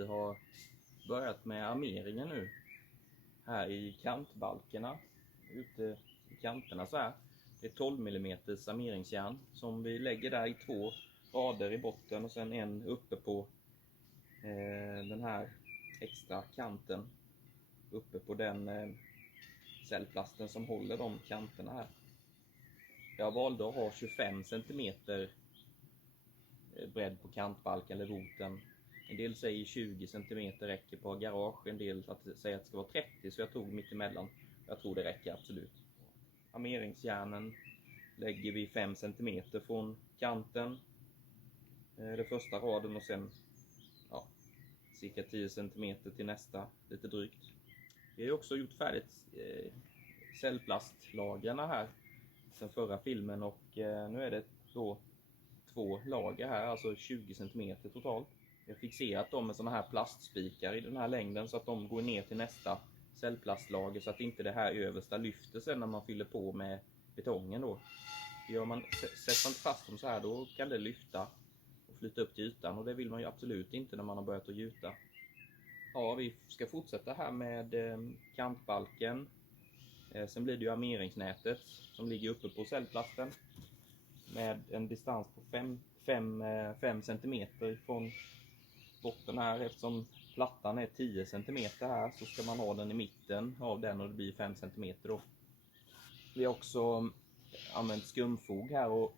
vi har börjat med armeringen nu. Här i kantbalkarna, ute i kanterna så här. Det är 12 mm armeringsjärn som vi lägger där i 2 rader i botten och sen en uppe på den här extra kanten. Uppe på den cellplasten som håller de kanterna här. Jag valde att ha 25 cm bredd på kantbalken eller roten. En del säger 20 cm räcker på garage, en del säger att det ska vara 30, så jag tog mitt emellan. Jag tror det räcker absolut. Armeringsjärnen lägger vi 5 cm från kanten, det första raden, och sen cirka 10 cm till nästa, lite drygt. Vi har också gjort färdigt cellplastlagarna här sen förra filmen, och nu är det då 2 lager här, alltså 20 cm totalt. Jag har fixerat dem med sådana här plastspikar i den här längden så att de går ner till nästa cellplastlager, så att inte det här översta lyfter sen när man fyller på med betongen då. Sätter man inte fast dem så här, då kan det lyfta och flytta upp till ytan, och det vill man ju absolut inte när man har börjat att gjuta. Ja, vi ska fortsätta här med kantbalken. Sen blir det ju armeringsnätet som ligger uppe på cellplasten med en distans på 5 cm från botten här. Eftersom plattan är 10 cm här så ska man ha den i mitten av den, och det blir 5 cm då. Vi har också använt skumfog här och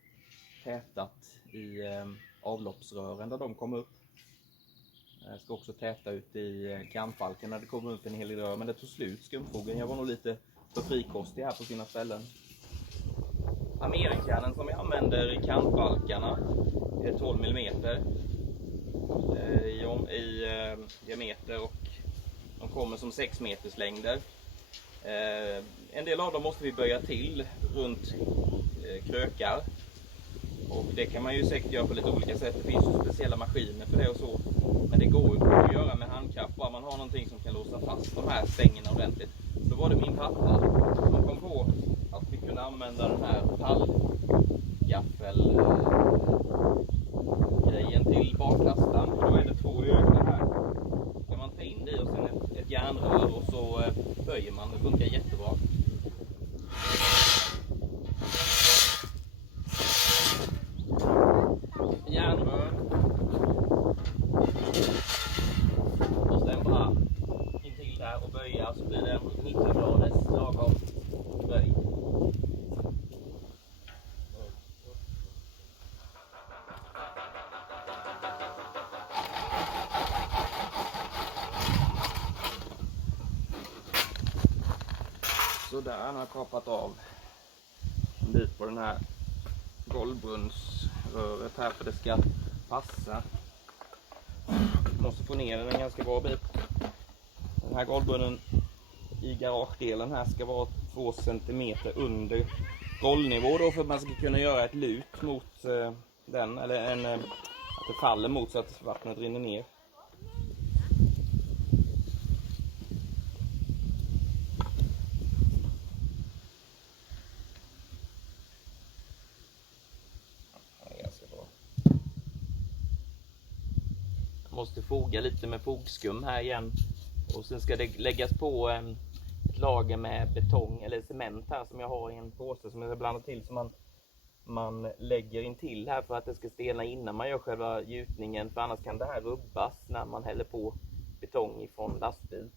tätat i avloppsrören där de kommer upp. Jag ska också täta ut i kantbalken när det kommer upp en hel del rör, men det tog slut, skumfogen. Jag var nog lite för frikostig här på sina ställen. Armeringsjärnen som jag använder i kantbalkarna är 12 mm i diameter, och de kommer som 6 meters längder. En del av dem måste vi böja till runt krökar, och det kan man ju säkert göra på lite olika sätt. Det finns ju speciella maskiner för det och så, men det går ju att göra med handkraft bara man har någonting som kan låsa fast de här stängerna ordentligt. Då var det min pappa som kom på att vi kunde använda den här tallgaffelgrejen till baklastaren, och då är det 2 öglar här. Ska man ta in det och sen ett järnrör, och så böjer man. Det funkar jättebra. Järnrör. Och sen bara in till där och böja, så blir det 90 graders lagom böj. Så där har jag kapat av en bit på den här golvbrunnsröret här, för det ska passa. Måste få ner den en ganska bra bit. Den här golvbrunnen i garagedelen här ska vara 2 cm under golvnivå då, för att man ska kunna göra ett lut mot den, eller att det faller mot så att vattnet rinner ner. Måste foga lite med fogskum här igen, och sen ska det läggas på ett lager med betong eller cement här som jag har i en påse som jag blandar till, så man lägger in till här för att det ska stena innan man gör själva gjutningen, för annars kan det här rubbas när man häller på betong ifrån lastbil.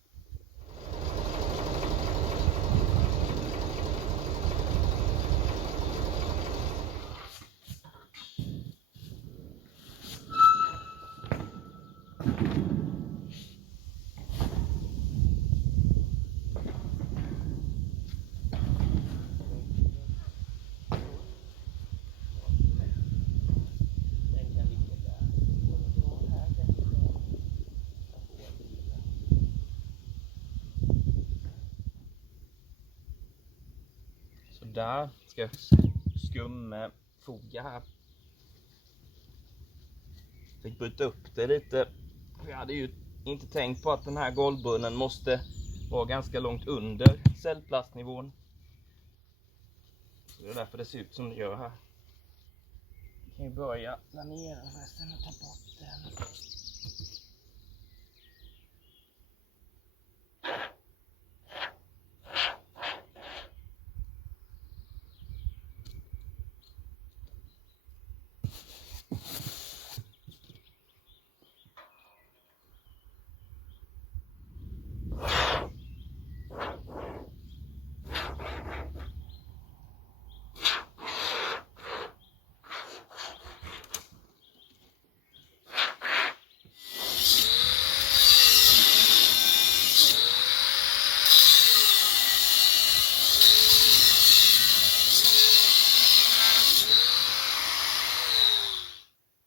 Så där ska jag skumfoga här. Fick bryta upp det lite. Jag hade ju inte tänkt på att den här golvbrunnen måste vara ganska långt under cellplastnivån. Så det är därför det ser ut som det gör här. Jag kan ju börja där nere förresten och ta bort den.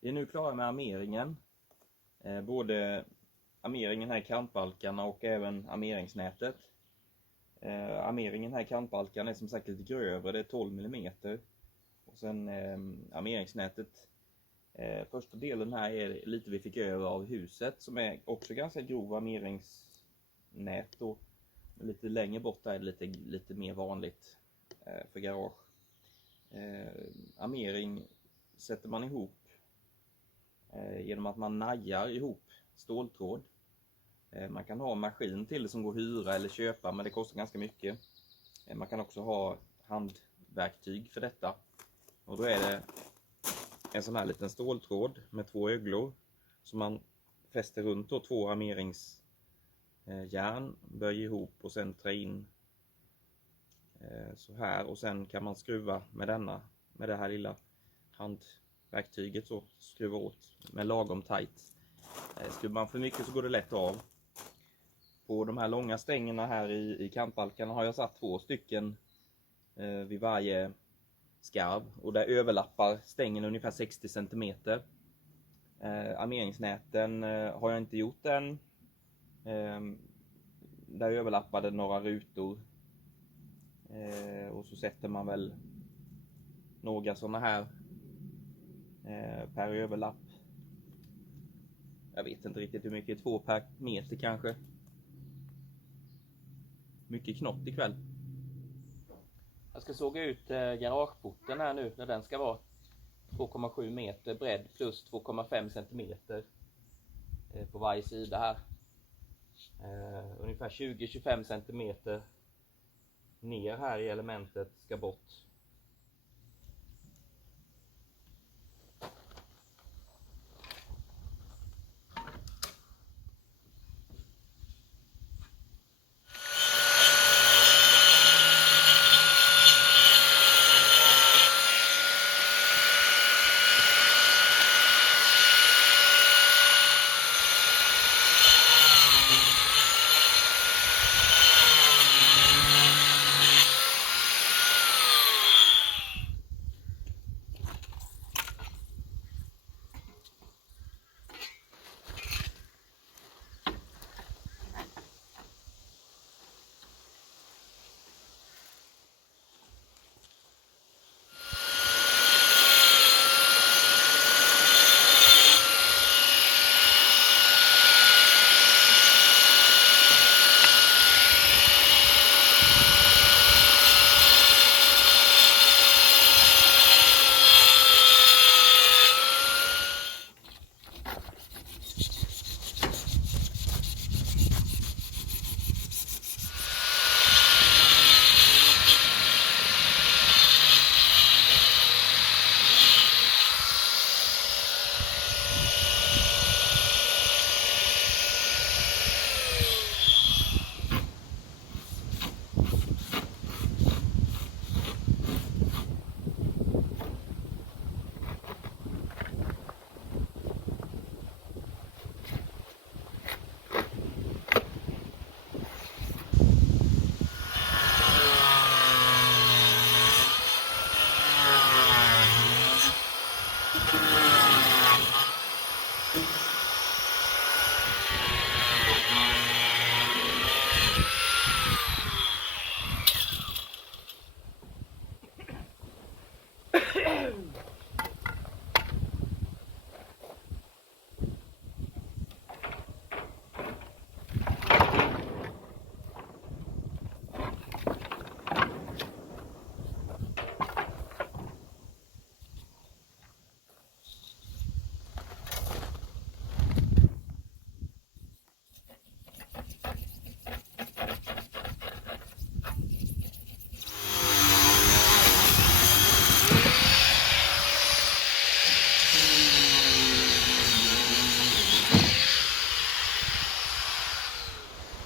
Vi är nu klara med armeringen. Både armeringen här i kantbalkarna och även armeringsnätet. Armeringen här i kantbalkarna är som sagt lite grövre, det är 12 mm. Och sen armeringsnätet, första delen här är lite vi fick över av huset som är också ganska grov armeringsnät då. Lite längre bort är det lite mer vanligt för garage. Armering sätter man ihop genom att man najar ihop ståltråd. Man kan ha en maskin till det som går att hyra eller köpa, men det kostar ganska mycket. Man kan också ha handverktyg för detta. Och då är det en sån här liten ståltråd med 2 öglor som man fäster runt då 2 armeringsjärn, böjer ihop och sen trä in så här, och sen kan man skruva med det här lilla handverktyget så, skruva åt med lagom tight. Skruvar man för mycket så går det lätt av. På de här långa stängerna här i kantbalkarna har jag satt 2 stycken vid varje skarv, och där överlappar stängen ungefär 60 cm. Armeringsnäten har jag inte gjort än. Där överlappade några rutor. Och så sätter man väl några sådana här per överlapp. Jag vet inte riktigt hur mycket, 2 per meter kanske. Mycket knott ikväll. Jag ska såga ut garageporten här nu, när den ska vara 2,7 meter bredd plus 2,5 cm på varje sida här. Ungefär 20-25 cm ner här i elementet ska bort.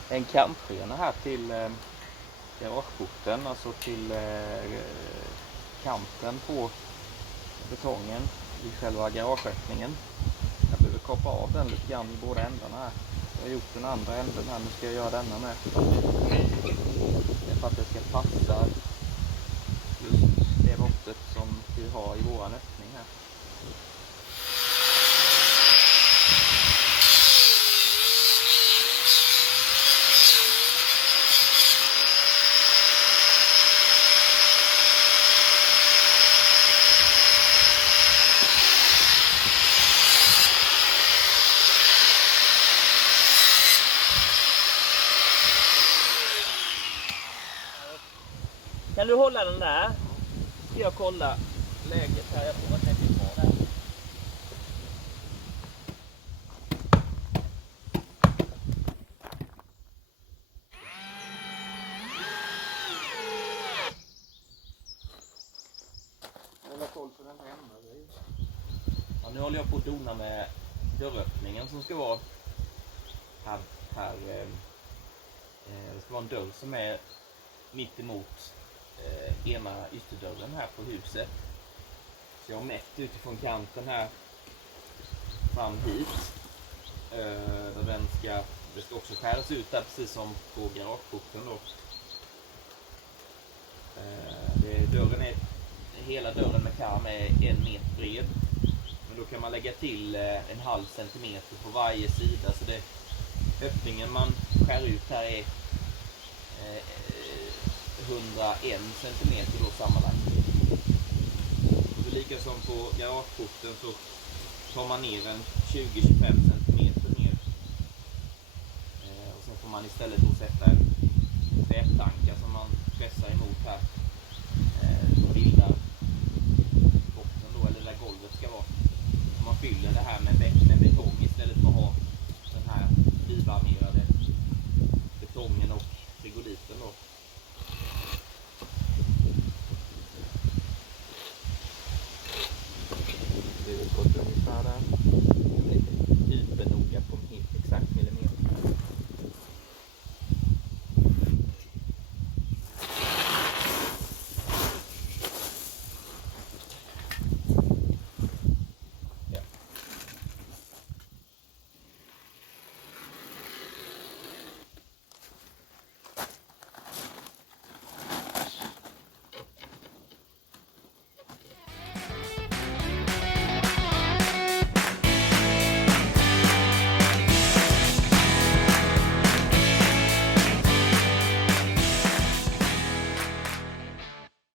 En kantskena här till garageporten, alltså till kanten på betongen i själva garageöppningen. Jag behöver kapa av den lite grann i båda ändarna här. Jag har gjort den andra änden här, nu ska jag göra denna med. Det är för att det ska passa just det måttet som vi har i våran öppning här. Kan du hålla den där? Ska jag kolla läget här. Jag tror att det blir bra där. Hålla koll på den här. Ja, nu håller jag på att dona med dörröppningen som ska vara här. Det ska vara en dörr som är mitt emot ena ytterdörren här på huset. Så jag har mätt utifrån kanten här fram hit. Det ska också skäras ut där precis som på garageporten då. Hela dörren med karm är 1 meter bred. Men då kan man lägga till 0,5 centimeter på varje sida. Så öppningen man skär ut här är 101 centimeter då sammanlagt. Och lika som på garageporten så tar man ner en 20-25 centimeter ner. Och sen får man istället då sätta en